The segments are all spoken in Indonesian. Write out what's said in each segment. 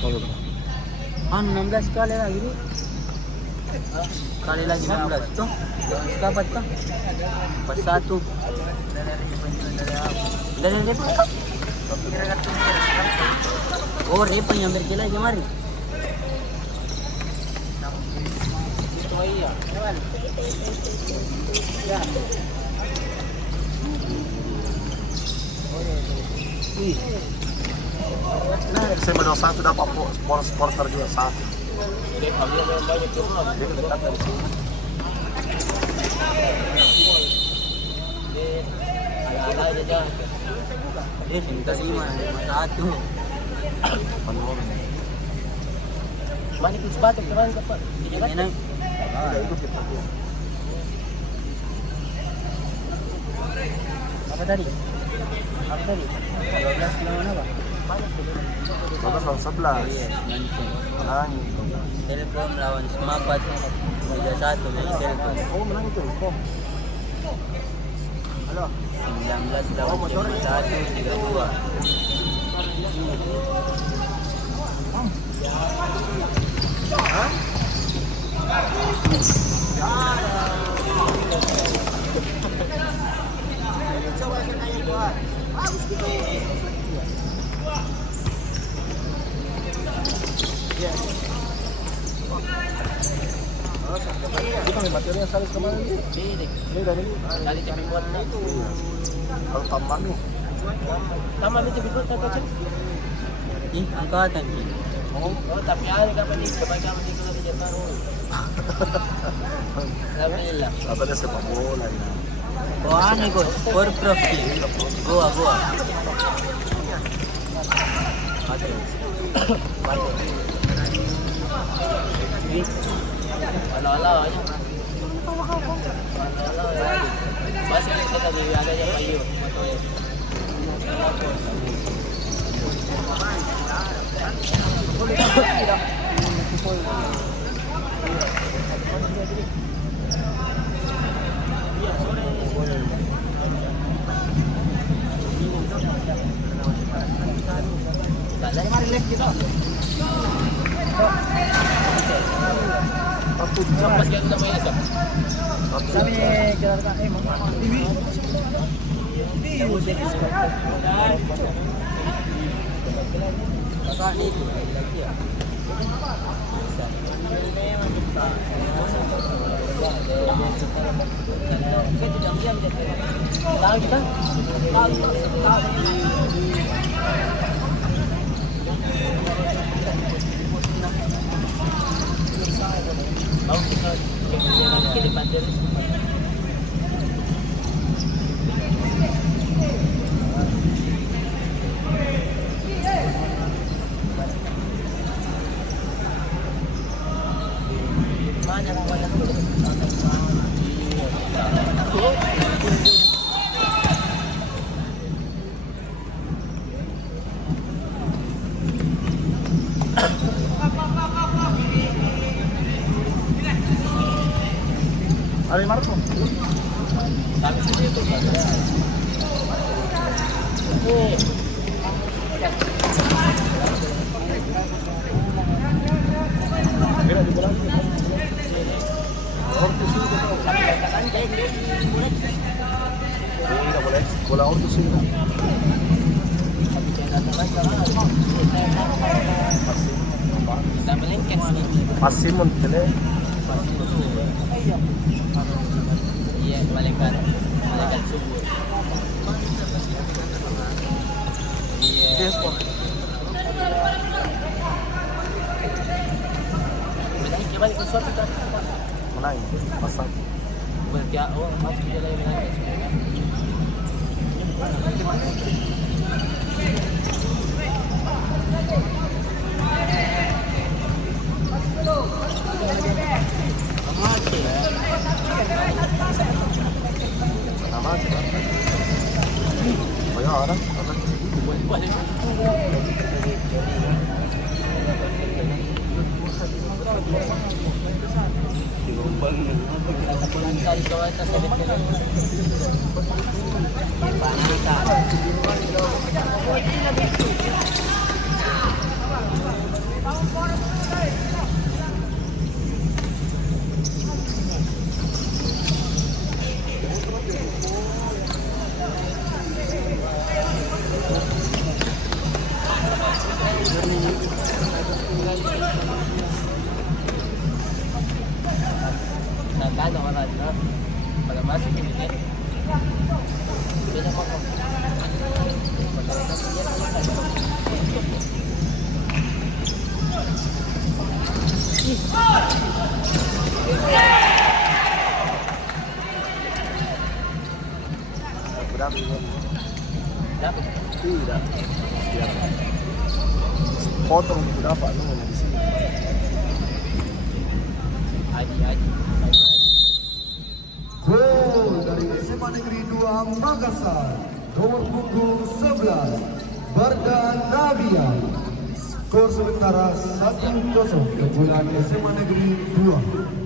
Ah, 16 kali lagi nih. Kali lagi 16 tuh. Kapat ka? Pas satu. Dari repa ka? Oh, repa yang berkila kemarin. Oh iya. Ya. Nah, SMA 21 dapat supporter juga satu. Jadi kami yang banyak turun. Dia dekat dari sini. Ala-ala aja jangan. Dia minta 5, 1. Mana kus batik kemarin dapat? Gimana? Apa tadi? Apa tadi? 12 lawan apa? 12 lawan 11. Iya, Menang. Telkom lawan Semapat 3-1 dari Telkom. Oh, menang itu. Oh. Halo. 19 lawan 1 3-2. Hah? Bukan materi yang salis kemarin ini. Ini dari Kali cepat buat itu. kalau tambah nih. Tama itu betul tak cek. Ih, angkatan ni. Oh, tapi hari kapan ni kebanyakan di kalau dia taruh. Alhamdulillah. Apa dia sepak bola ya. Oh, ane ko, for profi. Goa. Mati. Ala-ala aja. Masih kita di ada yang ayu. Dari mana lihat kita? Pas kita sama ya, Sob. Kami jalan TV. Ari Marco. Kami sini itu. Mira di bola. Ortus ini kita. Tidak boleh. Bola ortus ini. Bisa melengket sini. Pasimon tele. Iya, malaikat subur. Iya. Yes, Pak. Berarti kembali ke suatu kan? Menang. Pasang. Berarti masih dia lagi menang. Sama aja. Oh ya, orang. Kali kau atas sebetulnya. Masuk ini dia. Beda apa? Berapa ini? Dapat. Tidak. Biar potong itu dapat lu di sini. Aji. Gol dari SMA Negeri 2 Makassar, nomor punggung 11, Barda Nabia. Skor sementara 1-0 keunggulan SMA Negeri 2.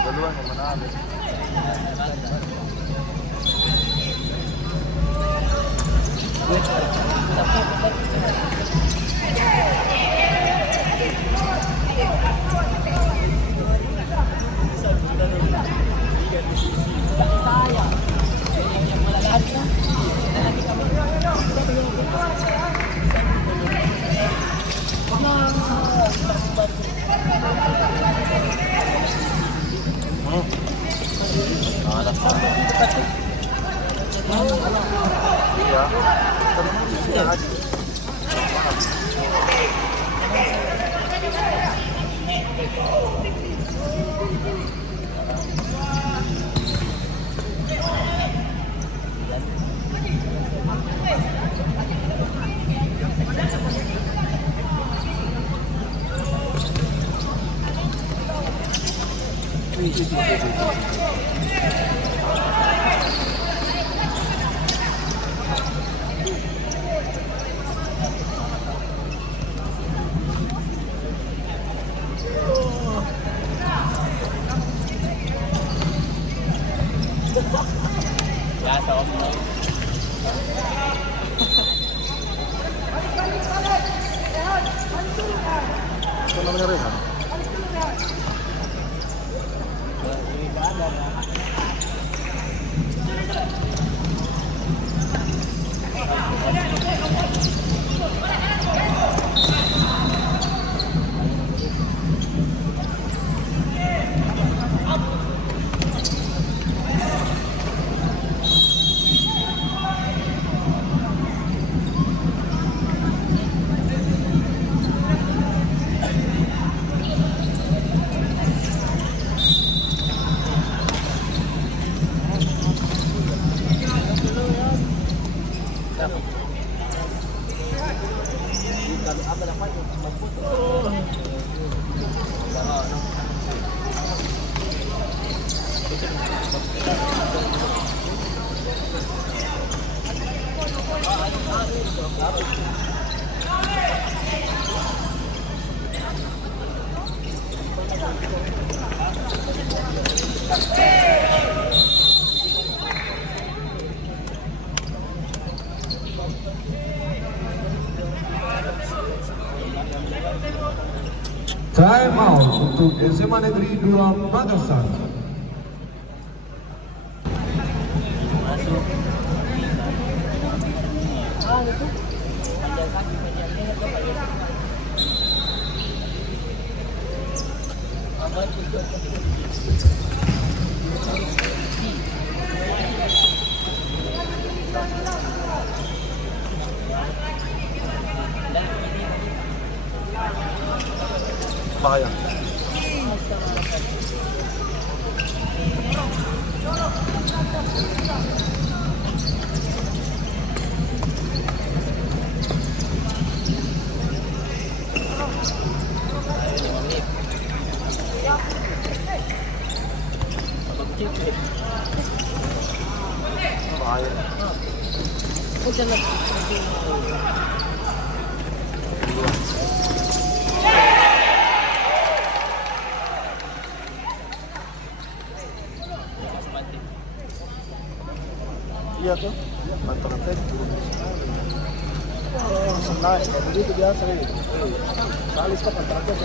Duluan yang menang. Iya. Terus di sini aja. Biasa om. Itu namanya Rehan. Time out untuk SMA Negeri 2 Makassar. Masuk. Itu. Panjang kaki, panjang leher, tuh panjang. Apa itu? Bahaya. Bahaya. Iya tuh. Bantuan teh turun di sana. Langsung naik. Kalau begitu biasa ya. Sekali stop antara teh.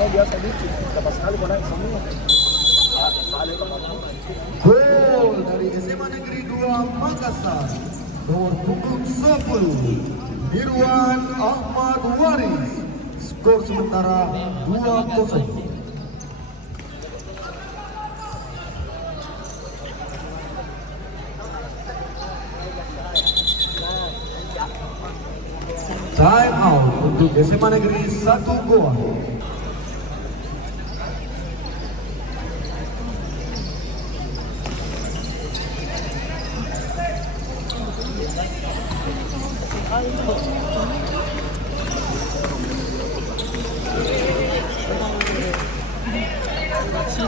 Mau biasa dikit. Dapat sekali kau naik semua. Ada sekali kau naik. Gol dari SMA Negeri 2 Makassar. Nomor punggung 10 Mirwan Ahmad Waris. Skor sementara 2-0. Time out untuk SMA Negeri 1 Goa.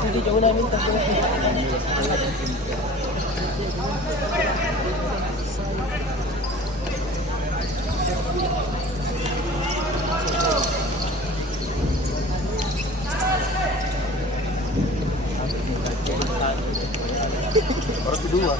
Tadi jauh nak minta Baru kedua.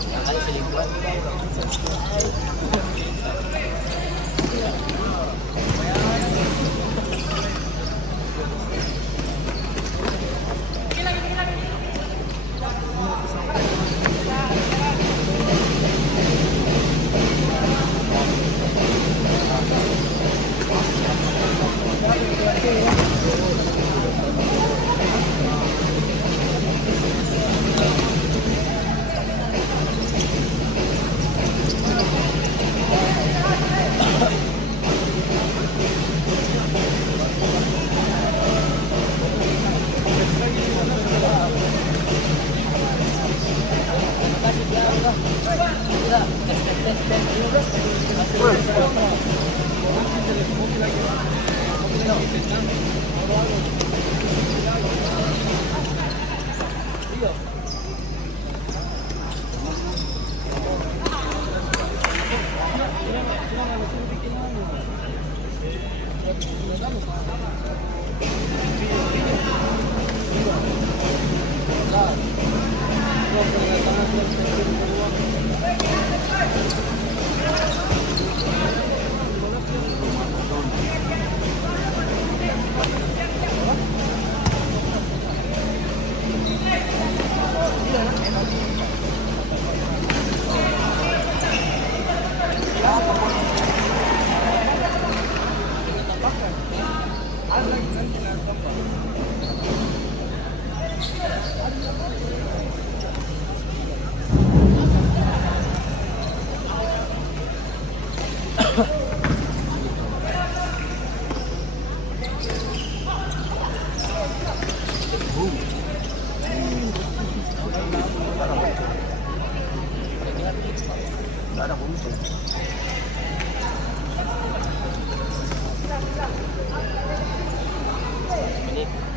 Nggak ada untung. menit.